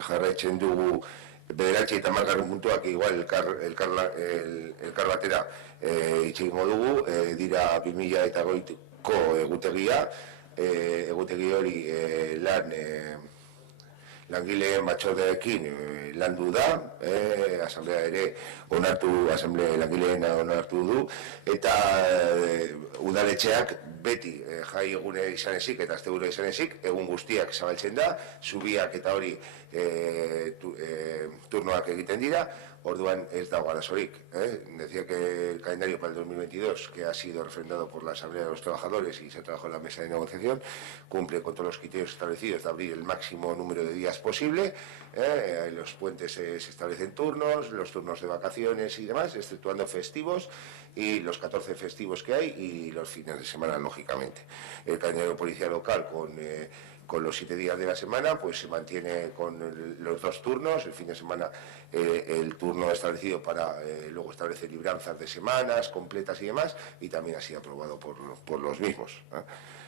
jarraitzen dugu 9 eta 10 puntuak igual elkar batera itxegingo dugu, dira 2008ko egutegia, egutegi hori langileen batzordeekin landu da, asamblea ere langileen onartu du, eta udaletxeak beti jai egune izan ezik eta asteburu izan ezik, egun guztiak zabaltzen da, zubiak eta hori turnoak egiten dira, orduan ez dago arazorik. Decía que el calendario para el 2022, que ha sido refrendado por la Asamblea de los Trabajadores y se trabajó en la mesa de negociación, cumple con todos los criterios establecidos de abrir el máximo número de días posible. En los puentes se establecen turnos, los turnos de vacaciones y demás, exceptuando festivos y los 14 festivos que hay y los fines de semana, lógicamente. El calendario policial local con los 7 días de la semana, pues se mantiene con los 2 turnos, el fin de semana el turno establecido para luego establecer libranzas de semanas completas y demás, y también ha sido aprobado por los mismos.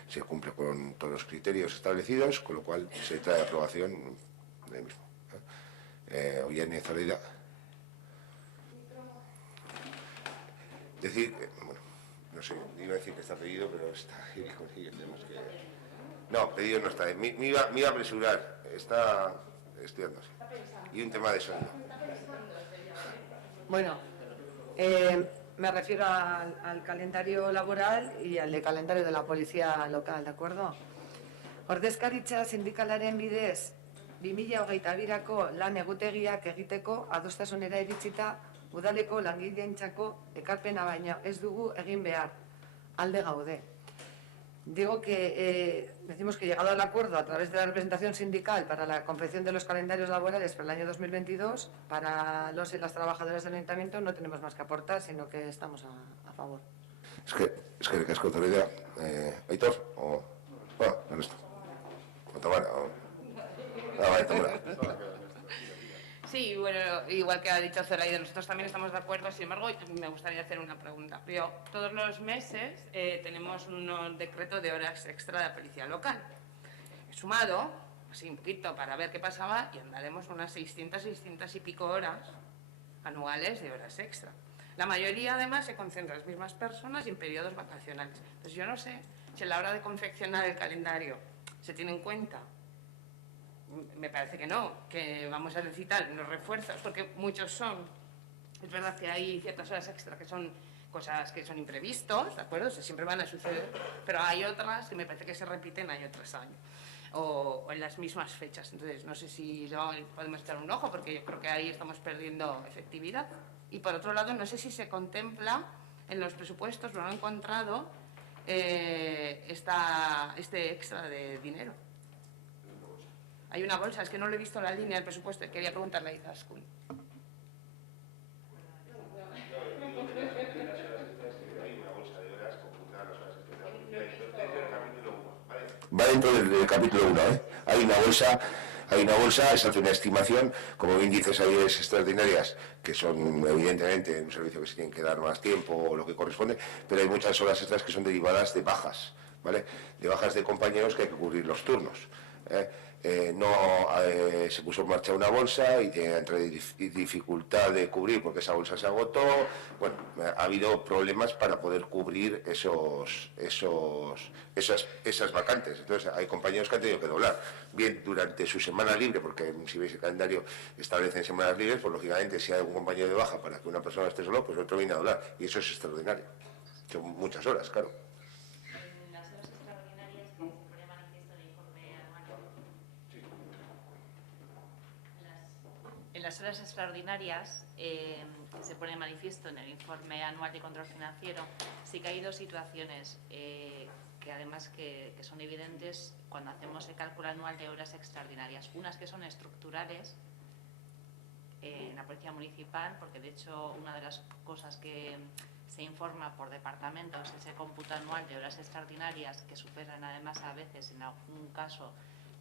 Se cumple con todos los criterios establecidos, con lo cual se trae a aprobación del mismo. Ollane Zoraida. Decir, bueno, no sé, iba a decir que está pedido, pero está ahí con ello, tenemos que... No, pedido no está. Me iba a apresurar. Está estudiándose. Y un tema de sueldo. Bueno, me refiero al calendario laboral y al de calendario de la policía local, ¿de acuerdo? Ordezkaritza sindikalaren bidez 2022ko lan egutegiak egiteko adostasunera iritsita udaleko langileentzako ekarpena baino ez dugu egin behar, alde gaude. Digo que decimos que llegado al acuerdo a través de la representación sindical para la confección de los calendarios laborales para el año 2022, para los y las trabajadoras del ayuntamiento no tenemos más que aportar, sino que estamos a favor. Es que el casco autoridad, Aitor, o... Bueno, Ernesto. O Tamara, o... vale, Tamara. Sí, bueno, igual que ha dicho Zoraida, nosotros también estamos de acuerdo, sin embargo, me gustaría hacer una pregunta. Todos los meses tenemos un decreto de horas extra de la policía local. He sumado, así un poquito, para ver qué pasaba, y andaremos unas 600 y pico horas anuales de horas extra. La mayoría, además, se concentra en las mismas personas y en periodos vacacionales. Entonces, yo no sé si a la hora de confeccionar el calendario se tiene en cuenta. Me parece que no, que vamos a necesitar unos refuerzos, porque muchos son, es verdad que hay ciertas horas extra que son cosas que son imprevistos, ¿de acuerdo? O sea, siempre van a suceder, pero hay otras que me parece que se repiten año tras año, o en las mismas fechas. Entonces, no sé si podemos echar un ojo, porque yo creo que ahí estamos perdiendo efectividad. Y por otro lado, no sé si se contempla en los presupuestos, no lo he encontrado, este extra de dinero. Hay una bolsa, es que no lo he visto en la línea del presupuesto, quería preguntarle a Izaskun. Va dentro del capítulo 1, Hay una bolsa, se hace una estimación, como bien dices, hay horas extraordinarias que son evidentemente un servicio que se tiene que dar más tiempo o lo que corresponde, pero hay muchas horas extras que son derivadas de bajas, ¿vale? De bajas de compañeros que hay que cubrir los turnos. Se puso en marcha una bolsa y entre dificultad de cubrir porque esa bolsa se agotó. Bueno, ha habido problemas para poder cubrir esas vacantes. Entonces hay compañeros que han tenido que doblar, bien durante su semana libre, porque si veis el calendario establecen semanas libres, pues lógicamente si hay algún compañero de baja para que una persona esté solo, pues otro viene a doblar, y eso es extraordinario. Son muchas horas, claro. En las horas extraordinarias se pone manifiesto en el informe anual de control financiero, sí que hay dos situaciones que además que son evidentes cuando hacemos el cálculo anual de horas extraordinarias. Unas que son estructurales en la Policía Municipal, porque de hecho una de las cosas que se informa por departamentos es ese cómputo anual de horas extraordinarias que superan además a veces en algún caso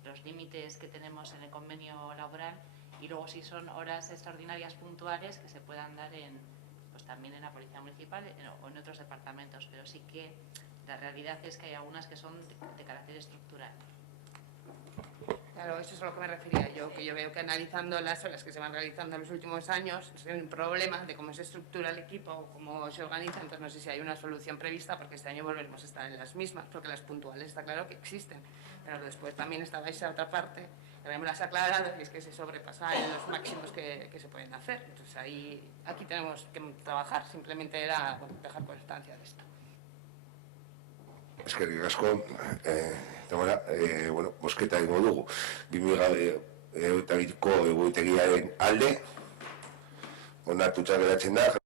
los límites que tenemos en el convenio laboral. Y luego si son horas extraordinarias puntuales que se puedan dar pues también en la Policía Municipal o en otros departamentos, pero sí que la realidad es que hay algunas que son de carácter estructural. Claro, eso es a lo que me refería yo, que yo veo que analizando las horas que se van realizando en los últimos años, es un problema de cómo se estructura el equipo, cómo se organiza, entonces no sé si hay una solución prevista, porque este año volveremos a estar en las mismas, porque las puntuales está claro que existen, pero después también estaba esa otra parte, que me las aclarado, y es que se sobrepasa en los máximos que se pueden hacer, entonces aquí tenemos que trabajar, simplemente era dejar constancia de esto. Eskerrik asko, Tamara, bosketa egingo dugu. 2022ko egutegiaren alde, onartuta geratzen da.